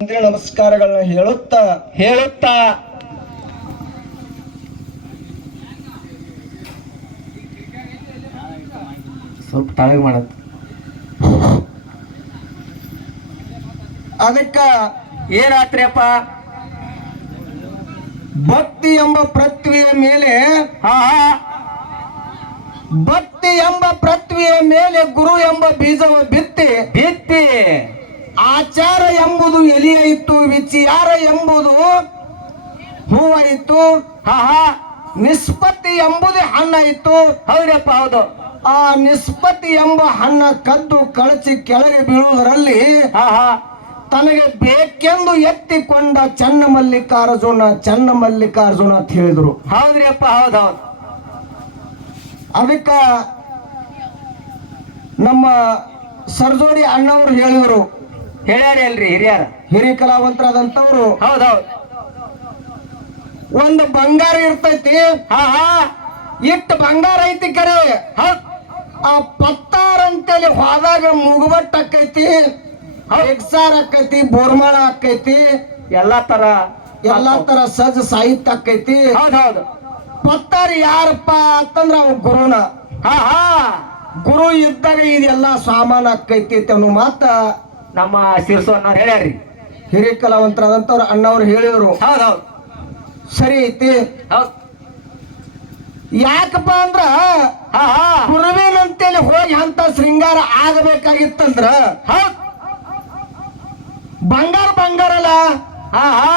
ನಮಸ್ಕಾರಗಳನ್ನ ಹೇಳುತ್ತಾ? ಹೇಳುತ್ತಾ? ಸ್ವಲ್ಪ ತಳಗ ಮಾಡತ್ ಅದಕ್ಕ ಏನಾತ್ರಿಯಪ್ಪ? ಭಕ್ತಿ ಎಂಬ ಪೃಥ್ವಿಯ ಮೇಲೆ ಹಾ ಭಕ್ತಿ ಎಂಬ ಪೃಥ್ವಿಯ ಮೇಲೆ ಗುರು ಎಂಬ ಬೀಜವ ಬಿತ್ತಿ ಎಂಬುದು ಇತ್ತು ವಿಚಾರ ಎಂಬುದು? ಹೂವ ಇತ್ತು. ಹಾ ನಿಷ್ಪತ್ತಿ ಎಂಬುದೇ ಇತ್ತು. ಹೌದಪ್ಪ ಹೌದು. ಆ ನಿಷ್ಪತ್ತಿ ಎಂಬ ಹಣ್ಣ ಕದ್ದು ಕಳಚಿ ಕೆಳಗೆ ಬೀಳುವುದರಲ್ಲಿ ಹಾ ಹಾ ತನಗೆ ಬೇಕೆಂದು ಎತ್ತಿಕೊಂಡ ಚನ್ನ ಮಲ್ಲಿಕಾರ್ಜುನ ಚನ್ನ ಮಲ್ಲಿಕಾರ್ಜುನ ಅಂತ ಹೇಳಿದ್ರು. ಹೌದ್ರಿ ಅಪ್ಪ ಹೌದ್ ಹೌದ್. ಅದಕ್ಕ ನಮ್ಮ ಸರ್ಜೋಡಿ ಅಣ್ಣವರು ಹೇಳಿದರು ಹೇಳ್ಯಾರ ಅಲ್ರಿ ಹಿರಿಯರ. ಹಿರಿಯ ಕಲಾವಂತರಾದಂತವ್ರು ಹೌದೌದು. ಹೌದ್ ಒಂದು ಬಂಗಾರ ಇರ್ತೈತಿ. ಹಾ ಹಾ. ಇಟ್ಟು ಬಂಗಾರ ಐತಿ ಕರೆ. ಆ ಪತ್ತಾರ ಅಂತೇಳಿ ಹೋದಾಗ ಮುಗುಬಟ್ ಆಕೈತಿ ಎಕ್ಸಾರ್ ಆಕೈತಿ ಬೋರ್ಮಾಳ ಆಕೈತಿ ಎಲ್ಲಾ ತರ ಎಲ್ಲಾ ತರ ಸಜ್ಜ ಸಾಹಿತ್ಯ ಆಕೈತಿ ಹೌದೌದು. ಹೌದು ಪತ್ತಾರ ಯಾರಪ್ಪ ಅಂತಂದ್ರ ಅವ್ ಗುರುನ. ಹಾ ಹಾ. ಗುರು ಇದ್ದಾಗ ಇದೆಲ್ಲಾ ಸಾಮಾನ್ ಆಕೈತಿ ಅನ್ನೋ ಮಾತ ನಮ್ಮ ಶಿರ್ಸೋನ್ನವ್ರು ಹೇಳ್ಯಾರ್ರಿ. ಹಿರಿಯ ಕಲಾವಂತರಾದಂತವ್ರು ಅಣ್ಣವ್ರು ಹೇಳಿದ್ರು. ಹೌದೌದು ಹೌದ್. ಸರಿ ಐತಿ. ಹೌದ್. ಯಾಕಪ್ಪ ಅಂದ್ರ ಗುರುವಿನಂತೇಳಿ ಹೋಗಿ ಅಂತ ಶೃಂಗಾರ ಆಗಬೇಕಾಗಿತ್ತಂದ್ರ ಹೌದ್. ಬಂಗಾರ ಬಂಗಾರ ಅಲ್ಲ ಹಾ ಹಾ.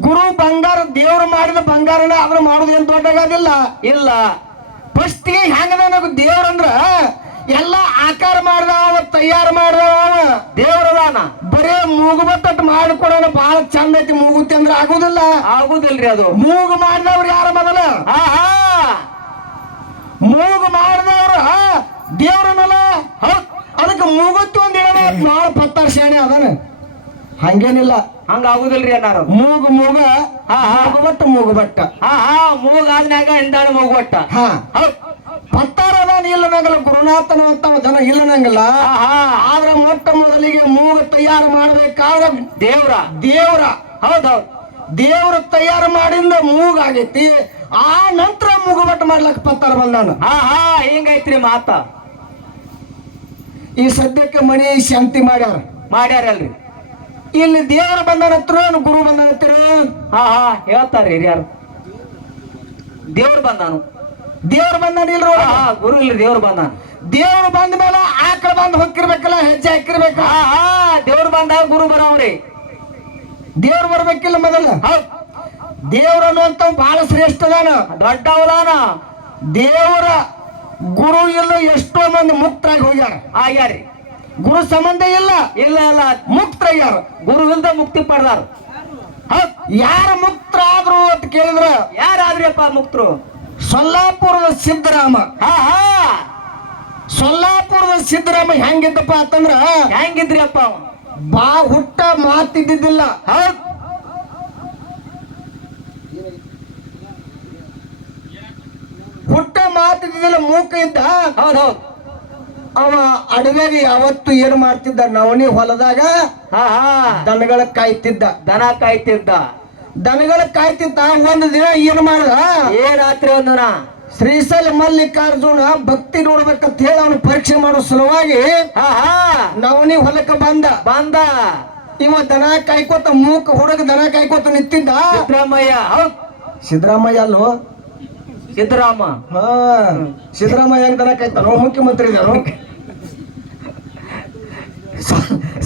ಗುರು ಬಂಗಾರ ದೇವ್ರು ಮಾಡಿದ ಬಂಗಾರನ ಆದ್ರೆ ಮಾಡೋದೇನ್ ದೊಡ್ಡಗಾದಿಲ್ಲ? ಇಲ್ಲ. ಫಸ್ಟ್ಗೆ ಹೆಂಗದ ದೇವ್ರಂದ್ರ ಎಲ್ಲ ಆಕಾರ ಮಾಡ್ದವ ತಯಾರು ಮಾಡ್ದವ ದೇವ್ರದಾನ ಬರೇ ಮೂಗುಬತ್ತಟ್ ಮಾಡಿಕೊಡೋಣ ಬಹಳ ಚಂದ ಐತಿ ಮೂಗುತ್ತೆ ಅಂದ್ರೆ ಆಗುದಿಲ್ಲ. ಆಗುದಿಲ್ರಿ ಅದು. ಮೂಗು ಮಾಡಿದವ್ರು ಯಾರ ಮೊದಲ ಮೂಗು ಮಾಡಿದವ್ರು ದೇವ್ರನಲ್ಲ ಅದಕ್ಕೆ ಮೂಗುತ್ತು ಒಂದ್ ಹೇಳ ಭಾಳ ಪತ್ತಾರ ಶೇಣೆ ಅದಾನ. ಹಂಗೇನಿಲ್ಲ. ಹಂಗ ಆಗುದಿಲ್ರಿ ಅನ್ನಾರು. ಮೂಗು ಮೂಗ. ಮೂಗುಬಟ್ಟ ಮೂಗುಬಟ್ಟ ಹಾ ಹಾ ಮೂಗಾದ್ನಾಗ ಮೂಗು ಮೂಗೊಟ್ಟ ಹಾ. ಹೌದ್ ಪತ್ತಾರ ಇಲ್ಲನಂಗಲ್ಲ ಗುರುನಾಥನ ಅಂತ ಜನ ಇಲ್ಲನಂಗಲ್ಲ ಆದ್ರೆ ಮೊಟ್ಟ ಮೊದಲಿಗೆ ಮೂಗ ತಯಾರು ಮಾಡ್ಬೇಕಾದ್ರೆ ದೇವ್ರ. ದೇವ್ರ. ಹೌದೌದು. ಹೌದ್ ದೇವ್ರ ತಯಾರು ಮಾಡಿಂದ ಮೂಗ ಆಗೈತಿ ಆ ನಂತರ ಮೂಗುಬಟ್ಟ ಮಾಡ್ಲಕ್ ಪತ್ತಾರ ಬಂದಾನು ಹಾ ಹಾ ಹೆಂಗೈತ್ರಿ ಮಾತ. ಈ ಸದ್ಯಕ್ಕೆ ಮನೆ ಶಾಂತಿ ಮಾಡ್ಯಾರ. ಮಾಡ್ಯಾರಲ್ರಿ. ಇಲ್ಲಿ ದೇವರ ಬಂದನ ಹತ್ರ ಗುರು ಬಂದನ ಹತ್ರ ಹಾ ಹಾ ಹೇಳ್ತಾರ್ರಿ ಹಿರಿಯರು. ದೇವ್ರು ಬಂದಾನು. ದೇವ್ರ ಬಂದಾನ ಇಲ್ರಿ ಗುರು ಇಲ್ರಿ ದೇವ್ರು ಬಂದ ದೇವ್ರು ಬಂದ ಮೇಲೆ ಆಕಳ ಬಂದ್ ಹೊಕ್ಕಿರ್ಬೇಕಲ್ಲ ಹೆಜ್ಜೆ ಹಾಕಿರ್ಬೇಕ ದೇವ್ರು ಬಂದಾಗ ಗುರು ಬರವ್ರಿ. ದೇವ್ರು ಬರ್ಬೇಕಿಲ್ಲ ಮೊದಲ. ದೇವ್ರ ಅನ್ನುವಂತ ಬಹಳ ಶ್ರೇಷ್ಠ ಅದಾನ. ದೊಡ್ಡ ಅವದಾನ ದೇವರ ಗುರು ಇಲ್ಲ ಎಷ್ಟೋ ಮಂದಿ ಮುಕ್ತರಾಗಿ ಹೋಗ್ಯಾರ. ಆಗ್ಯಾರಿ. ಗುರು ಸಂಬಂಧ ಇಲ್ಲ. ಇಲ್ಲ ಇಲ್ಲ. ಮುಕ್ತರಾಗ್ಯಾರ. ಗುರು ಇಲ್ದ ಮುಕ್ತಿ ಪಡ್ದಾರ. ಹೌದ್ ಯಾರ ಮುಕ್ತರಾದ್ರು ಅಂತ ಕೇಳಿದ್ರ? ಯಾರಾದ್ರಿಯಪ್ಪ ಮುಕ್ತರು? ಸೊಲ್ಲಾಪುರದ ಸಿದ್ದರಾಮ. ಹಾ ಹಾ. ಸೊಲ್ಲಾಪುರದ ಸಿದ್ದರಾಮ ಹೆಂಗಿದ್ದಪ್ಪ ಅಂತಂದ್ರ ಹೆಂಗಿದ್ರಿ ಅಪ್ಪ ಬಾ ಹುಟ್ಟ ಮಾತಿದ್ದಿದ್ದಿಲ್ಲ. ಹೌದ್. ಹುಟ್ಟ ಮಾತಿದ್ದಿಲ್ಲ ಮೂಕ ಇದ್ದ. ಹೌದ್ ಹೌದ್. ಅವ ಅಡವ್ಯಾಗ ಯಾವತ್ತು ಏನ್ ಮಾಡ್ತಿದ್ದ ನವಣಿ ಹೊಲದಾಗ ಹಾ ಹಾ. ದನಗಳ ಕಾಯ್ತಿದ್ದ. ದನ ಕಾಯ್ತಿದ್ದ. ದನಗಳ ಕಾಯ್ತಿದ್ದ ಒಂದು ದಿನ ಏನ್ ಮಾಡ್ದ? ಏ ರಾತ್ರಿ ಒಂದನ? ಶ್ರೀಶೈಲ ಮಲ್ಲಿಕಾರ್ಜುನ ಭಕ್ತಿ ನೋಡ್ಬೇಕಂತ ಹೇಳಿ ಅವನು ಪರೀಕ್ಷೆ ಮಾಡೋ ಸಲುವಾಗಿ ನವನಿ ಹೊಲಕ್ಕೆ ಬಂದ. ಬಂದ. ಇವ ದನ ಕಾಯ್ಕೋತ ಮೂಕ ಹುಡುಗ ದನ ಕಾಯ್ಕೋತ ನಿಂತಿದ್ದ? ಸಿದ್ದರಾಮಯ್ಯ ಸಿದ್ದರಾಮಯ್ಯ ಅಲ್ಲೋ? ಸಿದ್ದರಾಮ. ಹಾ ಸಿದ್ದರಾಮಯ್ಯ ದನ ಕಾಯ್ತಾನೋ? ಮುಖ್ಯಮಂತ್ರಿ ಇದಾನು?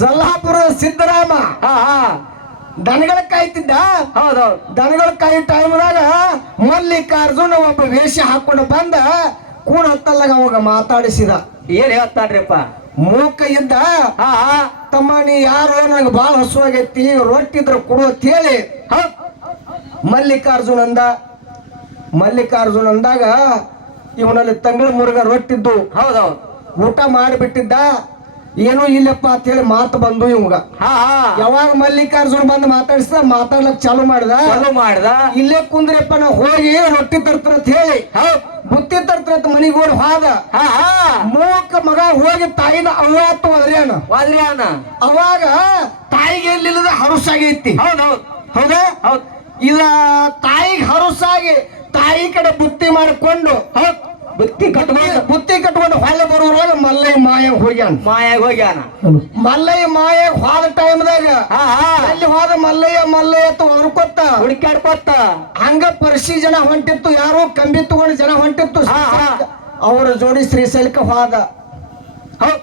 ಸಲ್ಲಾಪುರ ಸಿದ್ದರಾಮ. ಹಾ ಹಾ. ದನಗಳ ಕಾಯ್ತಿದ್ದ ಹೌದು ದನಗಳ ಕಾಯಿ ಟೈಮ್ದಾಗ ಮಲ್ಲಿಕಾರ್ಜುನ ಒಬ್ಬ ವೇಷ ಹಾಕೊಂಡು ಬಂದ ಕೂಣ ಹತ್ತಲ್ಲಾಗ ಅವಾಗ ಮಾತಾಡಿಸಿದ. ಏನ್ ಹೇಳ್ತಾಡ್ರಿಪ್ಪ ಮೂಕ ಇದ್ದ ತಮ್ಮ ನೀ ಯಾರು ನನಗೆ ಭಾಳ ಹಸುವಾಗೈತಿ ರೊಟ್ಟಿ ಇದ್ರ ಕೊಡು ಅಂತ ಹೇಳಿ. ಮಲ್ಲಿಕಾರ್ಜುನ ಅಂದ. ಮಲ್ಲಿಕಾರ್ಜುನ ಅಂದಾಗ ಇವನಲ್ಲಿ ತಂಗಳ ಮುರುಗ ರೊಟ್ಟಿದ್ದು. ಹೌದೌದು. ಹೌದ್ ಊಟ ಮಾಡಿಬಿಟ್ಟಿದ್ದ. ಏನೂ ಇಲ್ಲಪ್ಪ ಅಂತ ಹೇಳಿ ಮಾತು ಬಂದು ಇವಾಗ. ಹಾ ಹಾ. ಯಾವಾಗ ಮಲ್ಲಿಕಾರ್ಜುನ್ ಬಂದು ಮಾತಾಡಿಸ್ದ ಮಾತಾಡ್ಲಕ್ ಚಾಲು ಮಾಡ್ದ? ಮಾಡ್ದ. ಇಲ್ಲೇ ಕುಂದ್ರಪ್ಪ ನಾವು ಹೋಗಿ ರೊಟ್ಟಿ ತರ್ತಾರ ಅಂತ ಹೇಳಿ. ಬುತ್ತಿ ತರ್ತಾರ ಮನಿಗ್ ಓಡಿ ಹೋದ. ಮೂಕ ಮಗ ಹೋಗಿ ತಾಯಿನ ಅವತ್ತು ಅದ್ರೇನು ವಾದ್ರ್ಯಾನ ಅವಾಗ ತಾಯಿಗೆ ಎಲ್ಲಿಲ್ಲದ ಹರುಸಾಗೈತಿ ಹೌದ್ ಹೌದ್. ಹೌದಾ? ಹೌದ್. ಇಲ್ಲ ತಾಯಿಗೆ ಹರುಸಾಗಿ ತಾಯಿ ಕಡೆ ಬುತ್ತಿ ಮಾಡಿಕೊಂಡು ಹೌದ್. ಬುತ್ತಿ ಕಟ್ಕೊಂಡು ಬುತ್ತಿ ಕಟ್ಕೊಂಡು ಹೊಳ್ಳೆ ಬರುವಾಗ ಮಲ್ಲೈ ಮಾಯಾಗ ಹೋಗ್ಯಾನ. ಮಾಯಾಗ ಹೋಗ್ಯಾನ. ಮಲ್ಲೈ ಮಾಯಾಗ ಹೋದ ಟೈಮ್ದಾಗ ಅಲ್ಲಿ ಹೋದ ಮಲ್ಲಯ್ಯ ಮಲ್ಲಯ್ಯ ಅಂತ ಹೊರ್ಕೊತ್ತ. ಹುಡುಕ್ಯಾಡ್ಕೊತ್ತ ಹಂಗ ಪರಿಸಿ ಜನ ಹೊಂಟಿತ್ತು ಯಾರೋ ಕಂಬಿ ತಗೊಂಡು ಜನ ಹೊಂಟಿತ್ತು. ಹಾ, ಹಾ. ಅವರ ಜೋಡಿ ಶ್ರೀಶೈಲಕ್ಕೆ ಹೋದ. ಹೌದ್.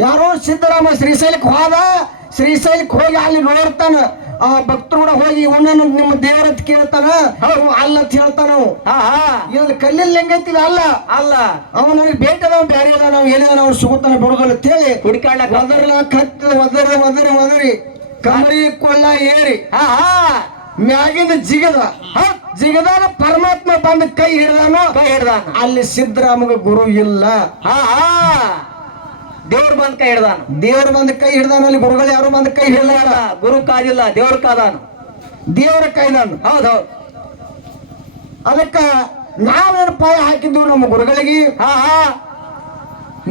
ಯಾರೋ ಸಿದ್ದರಾಮ ಶ್ರೀಶೈಲಕ್ಕೆ ಹೋದ ಶ್ರೀಶೈಲಕ್ಕೆ ಹೋಗಿ ಅಲ್ಲಿ ನೋಡ್ತಾನ. ಆ ಭಕ್ತರು ಕೂಡ ಹೋಗಿ ಒಂದೊಂದು ನಿಮ್ಮ ದೇವರ ಕೇಳ್ತಾನ ಅಲ್ಲ ಅಂತ ಹೇಳ್ತಾನ ಅವ. ಹಾ ಹಾ. ಇದ್ರಲ್ಲಿ ಕಲ್ಲಿಲ್ಲಿ ಅಲ್ಲ? ಅಲ್ಲ. ಅವನ ಬೇಟೆ ನಾವು ಅದ ನಾವು ಏನಿದ ನಾವು ಸಿಗುತ್ತಾನೆ ಬಿಡುದಲ್ಲ ಅಂತೇಳಿ ಹುಡುಕಾಡ್ಲಕ್ಕ ಒದರ್ಲ ಕತ್ತ ಒದರಿ ಒದರಿ ಒದರಿ ಕಮರಿ ಕೊಲ್ಲ ಏರಿ. ಮ್ಯಾಗಿಂದ ಜಿಗದ ಹೌದ್, ಜಿಗದಾಗ ಪರಮಾತ್ಮ ಬಂದ ಕೈ ಹಿಡ್ದಾನು ಕೈ ಹಿಡ್ದಾನ. ಅಲ್ಲಿ ಸಿದ್ದರಾಮಗ ಗುರು ಇಲ್ಲ. ಹಾ ಹಾ. ದೇವ್ರ ಬಂದ್ ಕೈ ಹಿಡ್ದಾನ. ದೇವ್ರ ಬಂದ ಕೈ ಹಿಡ್ದಾನ ಅಲ್ಲಿ ಗುರುಗಳು ಯಾರು ಬಂದ ಕೈ ಹಿಡ್ದಾರ ಗುರು ಕಾದಿಲ್ಲ ದೇವ್ರ ಕಾದಾನ. ದೇವ್ರ ಕೈದಾನು ಹೌದು ಹೌದು. ಅದಕ್ಕ ನಾವೇನು ಪಾಯ ಹಾಕಿದ್ದು ನಮ್ಮ ಗುರುಗಳಿಗೆ? ಹಾ ಹಾ.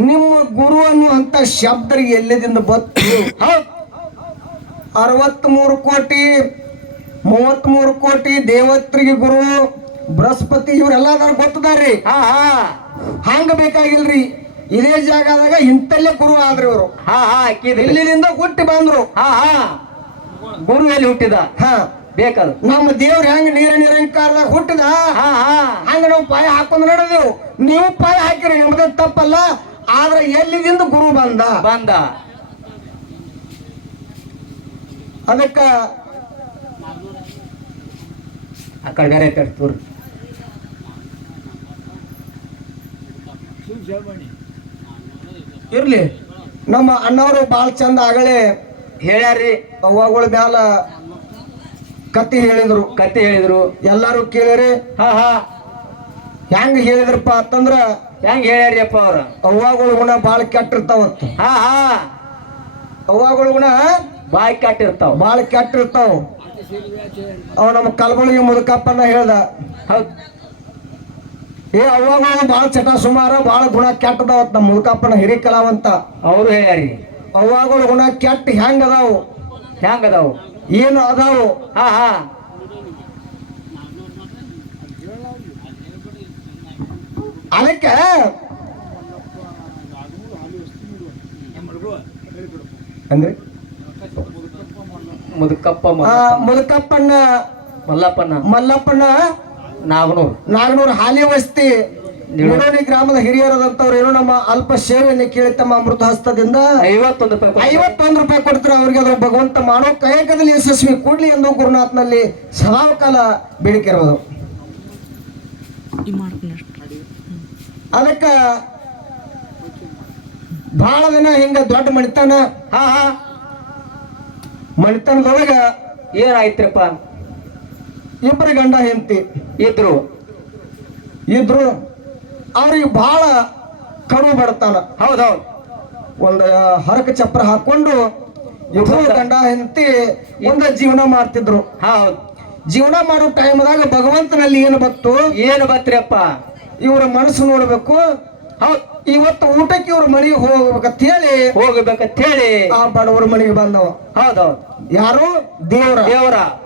ನಿಮ್ಮ ಗುರು ಅನ್ನುವಂತ ಶಬ್ದ ಎಲ್ಲಿದಿಂದ ಬತ್ತು ಅರವತ್ ಮೂರು ಕೋಟಿ ಮೂವತ್ಮೂರು ಕೋಟಿ ದೇವತ್ರಿಗೆ ಗುರು ಬೃಹಸ್ಪತಿ ಇವರೆಲ್ಲ ನನಗೆ ಗೊತ್ತದಾರ್ರಿ ಹಾ ಹಾ. ಹಂಗ ಬೇಕಾಗಿಲ್ರಿ. ಇದೇ ಜಾಗದಾಗ ಇಂತಲ್ಲೇ ಗುರು ಆದ್ರಿ ಇವರು. ಹಾ ಹಾ ಇಲ್ಲಿಂದ ಹುಟ್ಟಿ ಬಂದ್ರು. ಹಾ ಹಾ. ಗುರು ಎಲ್ಲಿ ಹುಟ್ಟಿದ. ಹಾ. ಬೇಕದು. ನಮ್ಮ ದೇವ್ರ ಹೆಂಗ್ ನೀರ ನಿರಂಕಾರದಾಗ ಹುಟ್ಟಿದ? ಹಾ ಹಾ. ಹಂಗ ನಾವು ಪಾಯ ಹಾಕೊಂಡ್ ನಡೆದೇವು. ನೀವು ಪಾಯ ಹಾಕಿರಿ ನಿಮ್ದ ತಪ್ಪಲ್ಲ. ಆದ್ರೆ ಎಲ್ಲಿದಿಂದ ಗುರು ಬಂದ? ಬಂದ. ಅದಕ್ಕ ಆ ಕಡೆ ಬೇರೆ ತೋರ್ ಇರ್ಲಿ. ನಮ್ಮ ಅಣ್ಣವರು ಬಾಳ ಚಂದ ಆಗಲೇ ಹೇಳ್ಯಾರಿ ಅವ್ವಗಳ ಮ್ಯಾಲ ಕತ್ತಿ ಹೇಳಿದ್ರು. ಕತ್ತಿ ಹೇಳಿದ್ರು. ಎಲ್ಲಾರು ಕೇಳಿರಿ. ಹಾ ಹಾ. ಹೆಂಗ್ ಹೇಳಿದ್ರಪ್ಪ ಅಂತಂದ್ರ ಹೆಂಗ್ ಹೇಳ್ಯಾರಿ ಅಪ್ಪ ಅವ್ರ? ಅವ್ವಗಳ ಗುಣ ಬಾಳ ಕೆಟ್ಟಿರ್ತಾವತ್ತ ಹಾ ಹಾ. ಅವ್ವಗಳ ಗುಣ ಬಾಯಿ ಕಟ್ಟಿರ್ತಾವ. ಬಾಳ ಕೆಟ್ಟಿರ್ತಾವ. ಅವ ನಮ್ಮ ಕಲ್ಬಳಿಗೆ ಮುದುಕಪ್ಪನ ಹೇಳ್ದ. ಹೌದ್. ಏ ಅವಾಗ ಬಾಳ ಚಟ ಸುಮಾರ ಬಾಳ ಗುಣ ಕೆಟ್ಟದಾವತ್ ನಮ್ಮ ಮುದುಕಪ್ಪನ ಹಿರಿ ಕಲಾವಂತ ಅವರು ಹೇಳ್ಯಾರಿ. ಅವಾಗ ಗುಣ ಕೆಟ್ಟ ಹೆಂಗ್ ಅದಾವು? ಹೆಂಗ್ ಅದಾವು? ಏನು ಅದಾವು? ಹಾ ಹಾ. ಅದಕ್ಕೆ ಅಂದ್ರೆ? ಮುದುಕಪ್ಪ ಮುದುಕಪ್ಪಣ್ಣ ಮಲ್ಲಪ್ಪನ ಮಲ್ಲಪ್ಪನ ನಾಗನೂರ್. ನಾಗನೂರು ಹಾಲಿ ವಸ್ತಿ ನಿಡೋಣಿ ಗ್ರಾಮದ ಹಿರಿಯರದಂತವ್ರು ಏನು ನಮ್ಮ ಅಲ್ಪ ಸೇವೆಯನ್ನು ಕೇಳಿ ತಮ್ಮ ಅಮೃತ ಹಸ್ತದಿಂದ ಐವತ್ತೊಂದು ರೂಪಾಯಿ. ಐವತ್ತೊಂದು ರೂಪಾಯಿ ಕೊಡ್ತಾರೆ. ಅವ್ರಿಗೆ ಅದರ ಭಗವಂತ ಮಾಡೋ ಕಾಯಕದಲ್ಲಿ ಯಶಸ್ವಿ. ಕೂಡಲಿ ಎಂದು ಗುರುನಾಥ್ನಲ್ಲಿ ಸದಾಕಾಲ ಬೇಡಿಕೆ ಇರೋದು. ಅದಕ್ಕ ಬಹಳ ದಿನ ಹಿಂಗ ದೊಡ್ಡ ಮಣಿತನ ಹಾ ಹಾ. ಮಣಿತನದೊಳಗ ಏನಾಯ್ತ್ರಪ್ಪ? ಇಬ್ಬರು ಗಂಡ ಹೆಂಡತಿ ಇದ್ರು. ಇದ್ರು. ಅವ್ರಿಗೆ ಬಹಳ ಕಡು ಬಡತಾನ. ಹೌದೌದು. ಒಂದು ಹರಕ ಚಪ್ರ ಹಾಕೊಂಡು ಇಬ್ರು ಗಂಡ ಹೆಂಡತಿ ಒಂದ ಜೀವನ ಮಾಡ್ತಿದ್ರು. ಹೌದು. ಜೀವನ ಮಾಡೋ ಟೈಮ್ದಾಗ ಭಗವಂತನಲ್ಲಿ ಏನು ಬತ್ತು? ಏನು ಬತ್ರಿಯಪ್ಪ? ಇವರ ಮನಸ್ಸು ನೋಡ್ಬೇಕು. ಹೌದು. ಇವತ್ತು ಊಟಕ್ಕೆ ಇವ್ರ ಮನೆಗೆ ಹೋಗ್ಬೇಕಂತ ಹೇಳಿ ಹೋಗ್ಬೇಕಂತ ಹೇಳಿ ಆ ಬಡವರ ಮನೆಗೆ ಬಂದವ. ಹೌದೌದು. ಯಾರು? ದೇವರ. ದೇವರ.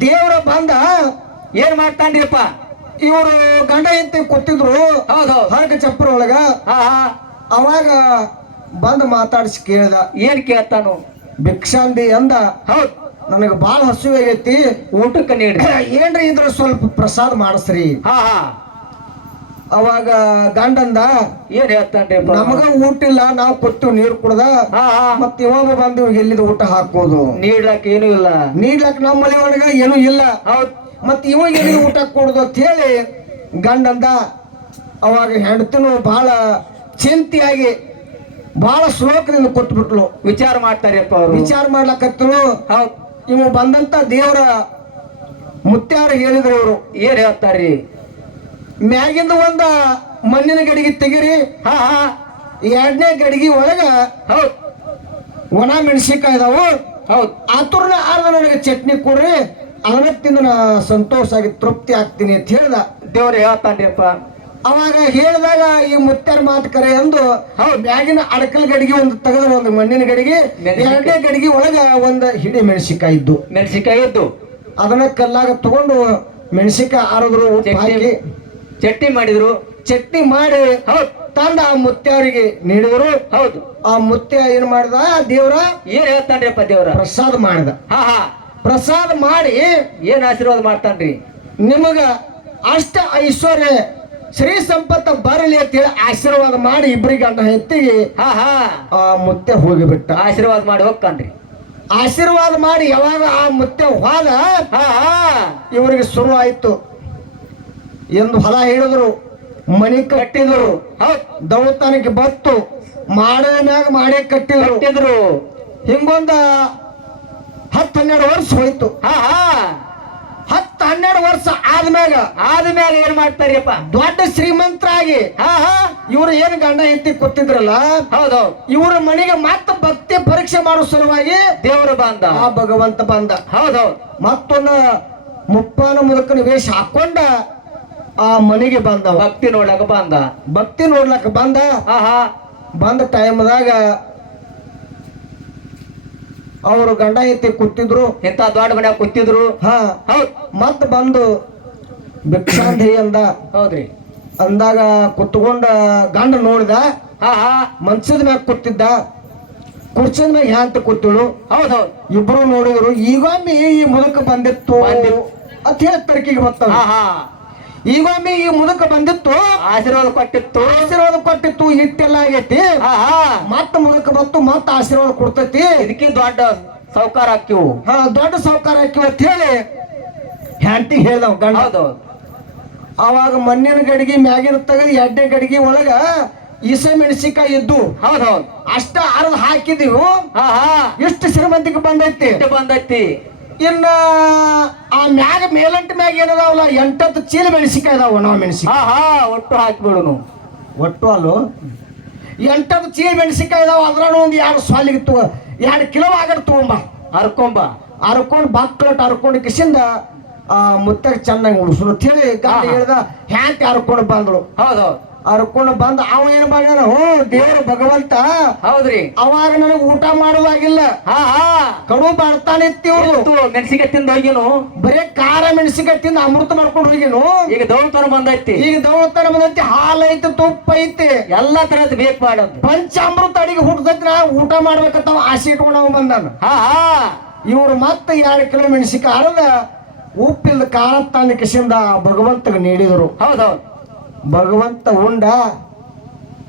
ದೇವ್ರ ಬಂದ ಏನ್ ಮಾಡ್ತಾನ್ರಿಪ್ಪ? ಇವರು ಗಂಡ ಎಂತ ಕೊಟ್ಟಿದ್ರು ಹರಕ ಚಪ್ಪರ ಒಳಗ. ಅವಾಗ ಬಂದು ಮಾತಾಡಿಸಿ ಕೇಳ್ದ. ಏನ್ ಕೇಳ್ತಾನು? ಭಿಕ್ಷಾಂದಿ ಅಂದ ಹೌದ್. ನನಗೆ ಬಾಳ ಹಸುವೆ ಆಗೈತಿ ಊಟಕ್ಕೆ ನೀಡ್ರಿ. ಏನ್ರಿ ಇದ್ರ ಸ್ವಲ್ಪ ಪ್ರಸಾದ ಮಾಡಿಸ್ರಿ. ಹಾ ಹಾ. ಅವಾಗ ಗಂಡಂದ ಏನ್ ಹೇಳ್ತಾರೆ ನಮಗ ಊಟ ಇಲ್ಲ ನಾವು ಕೊಟ್ಟು ನೀರು ಕುಡ್ದ ಮತ್ ಇವಾಗ ಬಂದು ಎಲ್ಲಿದ ಊಟ ಹಾಕೋದು ನೀಡ್ಲಕ್ ಏನು ಇಲ್ಲ. ನೀಡ್ಲಕ್ ನಮ್ಮ ಮನೆ ಒಳಗ ಏನು ಇಲ್ಲ. ಮತ್ ಇವಾಗ ಎಲ್ಲಿ ಊಟ ಕೊಡುದು ಅಂತ ಹೇಳಿ ಗಂಡಂದ ಅವಾಗ ಹೆಂಡತಿನೂ ಬಹಳ ಚಿಂತೆಯಾಗಿ ಬಹಳ ಶ್ಲೋಕದಿಂದ ಕೊಟ್ಬಿಟ್ಲು. ವಿಚಾರ ಮಾಡ್ತಾರಪ್ಪ ಅವರು. ವಿಚಾರ ಮಾಡ್ಲಕತ್ತರು ಇವ ಬಂದಂತ ದೇವರ ಮುತ್ಯಾರು ಹೇಳಿದ್ರು ಅವರು ಏನ್ ಹೇಳ್ತಾರ್ರಿ? ಮ್ಯಾಗಿಂದ ಒಂದ ಮಣ್ಣಿನ ಗಡಿಗೆ ತೆಗಿರಿ. ಹಾ ಹಾ. ಎರಡನೇ ಗಡಿಗೆ ಒಳಗ ಹೌದ್. ಒಣ ಮೆಣಸಿನ್ಕಾಯಿ ಇದಾವು. ಹೌದ್. ಆತುರ್ನ ಆರ್ದ ನನಗೆ ಚಟ್ನಿ ಕೊಡ್ರಿ. ಅದನ್ನ ತಿಂದು ನಾ ಸಂತೋಷ ಆಗಿ ತೃಪ್ತಿ ಆಗ್ತೀನಿ ಅಂತ ಹೇಳ್ದ. ದೇವ್ರು ಹೇಳ್ತಾನ್ರಿಪ್ಪ. ಅವಾಗ ಹೇಳಿದಾಗ ಈ ಮುತ್ತಾರ ಮಾತು ಕರೆ ಎಂದು ಹೌದು. ಮ್ಯಾಗಿನ ಅಡಕಲ್ ಗಡಿಗೆ ಒಂದು ತೆಗೆದ್ರ ಒಂದು ಮಣ್ಣಿನ ಗಡಿಗೆ. ಎರಡನೇ ಗಡಿಗೆ ಒಳಗ ಒಂದು ಹಿಡಿ ಮೆಣಸಿಕಾಯಿ ಇದ್ದು. ಮೆಣಸಿಕಾಯಿ ಇದ್ದು. ಅದನ್ನ ಕಲ್ಲಾಗ ತಗೊಂಡು ಮೆಣಸಿಕಾಯಿ ಆರದ್ರು ಹಾಕಿ ಚಟ್ನಿ ಮಾಡಿದ್ರು. ಚಟ್ನಿ ಮಾಡಿ ಹೌದು ತಂದ ಆ ಮುತ್ಯಾರಿಗೆ ನೀಡಿದ್ರು. ಹೌದು. ಆ ಮುತ್ಯ ಏನ್ ಮಾಡಿದ? ದೇವ್ರ ಏನ್ ಹೇಳ್ತಾನ್ರಿಪ್ಪ ದೇವ್ರ? ಪ್ರಸಾದ ಮಾಡಿದ. ಹಾ ಹಾ. ಪ್ರಸಾದ ಮಾಡಿ ಏನ್ ಆಶೀರ್ವಾದ ಮಾಡ್ತಾನ್ರಿ? ನಿಮಗ ಅಷ್ಟ ಐಶ್ವರ್ಯ ಶ್ರೀ ಸಂಪತ್ತ ಬರಲಿ ಅಂತ ಹೇಳಿ ಆಶೀರ್ವಾದ ಮಾಡಿ ಇಬ್ಬರಿಗೆ ಗಂಡ ಹೆತ್ತಿಗೆ ಹಾ ಹಾ. ಆ ಮುತ್ತೆ ಹೋಗಿಬಿಟ್ಟ. ಆಶೀರ್ವಾದ ಮಾಡಿ ಹೋಗ್ತಾನ್ರಿ. ಆಶೀರ್ವಾದ ಮಾಡಿ ಯಾವಾಗ ಆ ಮುತ್ತೆ ಹೋದ ಹಾ ಹಾ. ಇವರಿಗೆ ಶುರು ಆಯ್ತು. ಎಂದು ಹೊಲ ಹಿಡಿದ್ರು ಮನಿ ಕಟ್ಟಿದ್ರು. ಹೌದ್. ದೌತಾನಕ್ಕೆ ಬತ್ತು. ಮಾಡ ಮ್ಯಾಗ ಮಾಡೇ ಕಟ್ಟಿದ್ರು. ಕಟ್ಟಿದ್ರು. ಹಿಂಗೊಂದ ಹತ್ತು ಹನ್ನೆರಡು ವರ್ಷ ಹೋಯ್ತು. ಹಾ ಹಾ. ಹತ್ತು ಹನ್ನೆರಡು ವರ್ಷ ಆದ್ಮ್ಯಾಗ ಆದ್ಮ್ಯಾಗ ಏನ್ ಮಾಡ್ತಾರಿಯಪ್ಪ? ದೊಡ್ಡ ಶ್ರೀಮಂತರಾಗಿ ಹಾ ಹಾ. ಇವ್ರು ಏನು ಗಂಡ ಎತ್ತಿ ಕೂತಿದ್ರಲ್ಲ? ಹೌದು ಇವರ ಮನೆಗೆ ಮತ್ತೆ ಭಕ್ತಿ ಪರೀಕ್ಷೆ ಮಾಡೋ ಸಲುವಾಗಿ ದೇವ್ರು ಬಂದ. ಆ ಭಗವಂತ ಬಂದ. ಹೌದೌದು ಮತ್ತೊಂದು ಮುಪ್ಪಾನ ಮುದುಕನ ವೇಷ ಹಾಕೊಂಡ ಆ ಮನೆಗೆ ಬಂದ ಭಕ್ತಿ ನೋಡ್ಲಕ್ಕ ಬಂದ. ಭಕ್ತಿ ನೋಡ್ಲಕ್ಕ ಬಂದ? ಹಾ ಹಾ ಬಂದ ಟೈಮ್ದಾಗ ಅವರು ಗಂಡ ಎತ್ತಿ ಕೂತಿದ್ರು. ಎಂತ ದೊಡ್ಡ ಮನ್ಯಾಗ ಕೂತಿದ್ರು? ಹಾ. ಹೌದ್. ಮತ್ ಬಂದು ಭಿಕ್ಷಾಂಧಿ ಅಂದ. ಹೌದ್ರಿ. ಅಂದಾಗ ಕುತ್ಕೊಂಡ ಗಂಡ ನೋಡಿದ. ಹಾ ಹಾ ಮನ್ಸದ ಮ್ಯಾಗ ಕೂತಿದ್ದ. ಕುರ್ಚಿದ ಮ್ಯಾಗ ಹ್ಯಾಂತ ಕೂತಿಳು ಹೌದ್ ಹೌದ್. ಇಬ್ರು ನೋಡಿದ್ರು. ಈಗೊಮ್ಮೆ ಈ ಮುದಕ ಬಂದಿತ್ತು. ಅಂತ ಹೇಳಿ ತರ್ಕಿಗೆ ಬರ್ತಾವ ಈಗೊಮ್ಮೆ ಈ ಮುದುಕ ಬಂದಿತ್ತು. ಆಶೀರ್ವಾದ ಕೊಟ್ಟಿತ್ತು. ಆಶೀರ್ವಾದ ಕೊಟ್ಟಿತ್ತು ಇಟ್ಟೆಲ್ಲ ಆಗೈತಿ. ಮತ್ತ ಮುದುಕ ಬಂತು ಮತ್ತ ಆಶೀರ್ವಾದ ಕೊಡ್ತೈತಿ. ಇದಕ್ಕೆ ದೊಡ್ಡ ಸಾವುಕಾರ ಹಾಕಿವು ಹಾ ದೊಡ್ಡ ಸಾವುಕಾರ ಹಾಕಿವ ಅಂತ ಹೇಳಿ ಹ್ಯಾಂಟಿ ಹೇಳ್ದವ್ ಗಂಡ. ಹೌದೌದ್ ಅವಾಗ ಮಣ್ಣಿನ ಗಡಿಗೆ ಮ್ಯಾಗಿನ ತೆಗೆದು ಎಡ್ಡೆ ಗಡಿಗೆ ಒಳಗ ಈಸ ಮೆಣಸಿಕಾಯಿ ಇದ್ದು. ಹೌದ್ ಹೌದ್. ಅಷ್ಟ ಅರ್ಧ ಹಾಕಿದೀವು. ಹಾ ಹಾ. ಎಷ್ಟು ಶ್ರೀಮಂತಿಗೆ ಬಂದೈತಿ. ಬಂದೈತಿ. ಇನ್ನ ಆ ಮ್ಯಾಗ ಮೇಲಂಟ ಮ್ಯಾಗ ಏನದಾವಲ್ಲ ಎಂಟತ್ತು ಚೀಲ ಮೆಣಸಿಕಾಯಿ ಅದಾವ ಒಣ ಮೆಣಸಿಕಾಯಿ ಹಾ ಹಾ ಒಟ್ಟು ಹಾಕ್ಬಿಡುನು ಒಟ್ಟು ಅಲ್ಲೋ? ಎಂಟತ್ತು ಚೀಲ ಮೆಣಸಿಕಾಯಿ ಅದಾವ ಅದ್ರಾಗ ಒಂದು ಎರಡು ಸಾಲಿಗೆ ತಗೋ ಎರಡು ಕಿಲೋ ಆಗಡ್ ತಗೊಂಬ. ಹರ್ಕೊಂಬ ಹರ್ಕೊಂಡು ಬಾಕ್ಲಟ್ ಹರ್ಕೊಂಡು ಕಿಸಿಂದ ಆ ಮುತ್ತಾಗ ಚೆನ್ನಾಗಿ ಉಳಿಸು. ಅಂತ ಹೇಳಿ. ಹೇಳ್ದ ಹ್ಯಾಂಕ್ ಹರ್ಕೊಂಡು ಬಂದಳು ಹೌದೌದ್ ಹರ್ಕೊಂಡು ಬಂದ ಅವ ಏನ್ ಮಾಡ್ಯಾನ? ಹೋ ದೇವ್ರು ಭಗವಂತ ಹೌದ್ರಿ. ಅವಾಗ ನನಗೆ ಊಟ ಮಾಡುವಾಗಿಲ್ಲ. ಹಾ ಹಾ. ಕಡು ಬರ್ತಾನೆ ಮೆಣಸಿಗೆ ತಿಂದು ಹೋಗಿನು? ಬರೇ ಖಾರ ಮೆಣಸಿಗೆ ತಿಂದ ಅಮೃತ ಮಾಡ್ಕೊಂಡು ಹೋಗಿನು. ಈಗ ದೌತನ ಬಂದೈತಿ. ಈಗ ದೌತನ ಬಂದೈತಿ ಹಾಲು ಐತಿ ತುಪ್ಪ ಐತಿ. ಎಲ್ಲಾ ತರದ್ ಬೇಕು ಪಂಚ ಅಮೃತ ಅಡಿಗೆ ಹುಟ್ಟದೈತಿ ನಾ ಊಟ ಮಾಡ್ಬೇಕಂತ ಆಸೆ ಇಟ್ಕೊಂಡು ಬಂದಾನ. ಹಾ ಹಾ. ಇವ್ರು ಮತ್ತೆ ಎರಡು ಕಿಲೋ ಮೆಣಸಿಕ ಅರದ ಉಪ್ಪಿಲ್ದ ಖಾರ ತಂದ ಕಿಸಿಂದ ಭಗವಂತಗೆ ನೀಡಿದರು. ಹೌದೌದ್ ಭಗವಂತ ಉಂಡ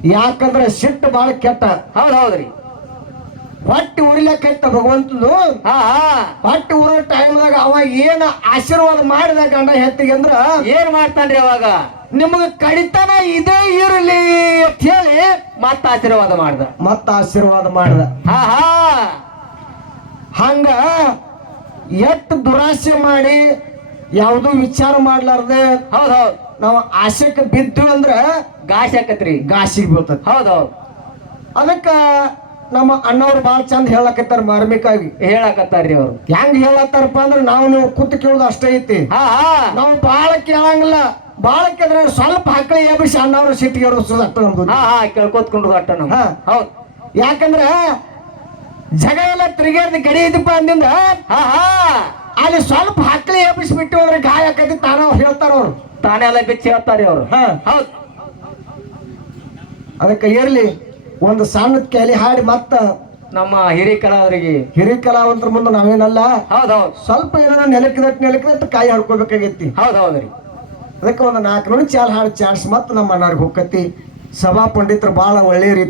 ಯಾಕಂದ್ರೆ ಸಿಟ್ಟು ಬಾಳ ಕೆಟ್ಟ. ಹೌದ್ ಹೌದ್ರಿ. ಹೊಟ್ಟೆ ಉರಿಲಕ್ಕೈತ ಭಗವಂತನು ಹೊಟ್ಟಿ ಉರೋ ಟೈಮ್ದಾಗ ಅವ ಏನ ಆಶೀರ್ವಾದ ಮಾಡಿದ ಗಂಡ ಹೆತ್ತಿಗೆ ಅಂದ್ರ ಏನ್ ಮಾಡ್ತಾನ್ರಿ ಅವಾಗ? ನಿಮಗ ಕಡಿತನ ಇದೇ ಇರಲಿ ಅಂತ ಹೇಳಿ ಮತ್ತ ಆಶೀರ್ವಾದ ಮಾಡ್ದ. ಮತ್ತ ಆಶೀರ್ವಾದ ಮಾಡ್ದ. ಹಾ ಹಾ. ಹಂಗ ಎಷ್ಟು ದುರಾಸೆ ಮಾಡಿ ಯಾವುದೂ ವಿಚಾರ ಮಾಡ್ಲಾರ್ದೆ ಹೌದ್ ಹೌದ್. ನಾವು ಆಸೆಕ್ಕೆ ಬಿದ್ದು ಅಂದ್ರ ಗಾಸಿ ಹಾಕತ್ರಿ ಗಾಸಿಗೆ ಬೀಳ್ತದ. ಹೌದೌದು. ಹೌದ್ ಅದಕ್ಕ ನಮ್ಮ ಅಣ್ಣವ್ರು ಭಾಳ ಚಂದ ಹೇಳಕತ್ತಾರ ಮಾರ್ಮಿಕಾಗಿ. ಹೇಳಕತ್ತಾರ್ರಿ ಅವ್ರು. ಹೆಂಗ್ ಹೇಳತ್ತಾರಪ್ಪ ಅಂದ್ರೆ ನಾವು ನೀವು ಕುತ್ತು ಕೇಳೋದು ಅಷ್ಟೇ ಐತಿ. ಹಾ ನಾವು ಬಾಳ ಕೇಳಂಗಿಲ್ಲ. ಬಾಳ ಕೇಳಿದ್ರೆ ಸ್ವಲ್ಪ ಹಕ್ಕಳಿ ಎಬ್ಬಿಸಿ ಅಣ್ಣವ್ರು ಸಿಟ್ಟಿಗೆ ಅಟ್ಟ ನಮ್ದು. ಹಾ ಹಾ ಕೇಳ್ಕೊತ್ಕೊಂಡು ಅಟ್ಟ ನಮ್ ಹೌದು ಹೌದ್. ಯಾಕಂದ್ರ ಜಗ ಎಲ್ಲ ತಿರುಗಾಡ್ದ ಗಡಿ ಇದಪ್ಪ ಅಂದಿಂದ ಹಾ ಹಾ. ಅಲ್ಲಿ ಸ್ವಲ್ಪ ಹಕ್ಕಳಿ ಎಬ್ಬಿಸಿ ಬಿಟ್ಟು ಅಂದ್ರೆ ಗಾಯ ಆಕತಿ ತಾನ ಹೇಳ್ತಾರ ಅವ್ರು. ತಾನೇ ಎಲ್ಲ ಬಿಚ್ಚಿ ಹೇಳ್ತಾರೆ ಅವರು ಹಾ ಹೌದ್. ಅದಕ್ಕೆ ಇರ್ಲಿ ಒಂದು ಸಣ್ಣದ ಕೆಲಿ ಹಾಡಿ ಮತ್ತ ನಮ್ಮ ಹಿರಿಕಲಾವರಿಗೆ ಹಿರಿ ಕಲಾವಂತರ ಮುಂದೆ ನಾವೇನಲ್ಲ ಹೌದೌದು ಹೌದ್. ಸ್ವಲ್ಪ ಏನೋ ನೆಲಕಿದಟ್ಟು ನೆಲಕಿದಟ್ಟು ಕಾಯಿ ಹಡ್ಕೋಬೇಕಾಗೈತಿ ಹೌದೌದ್ರಿ ಅದಕ್ಕೆ ಒಂದು ನಾಲ್ಕು ನೋಡಿ ಚಾಲ್ ಹಾಡು ಚಾನ್ಸ್ ಮತ್ತೆ ನಮ್ಮ ಅಣ್ಣಾರ್ಗೆ ಹೋಗತಿ ಸಭಾ ಪಂಡಿತರು ಭಾಳ ಒಳ್ಳೆ ರೀತಿ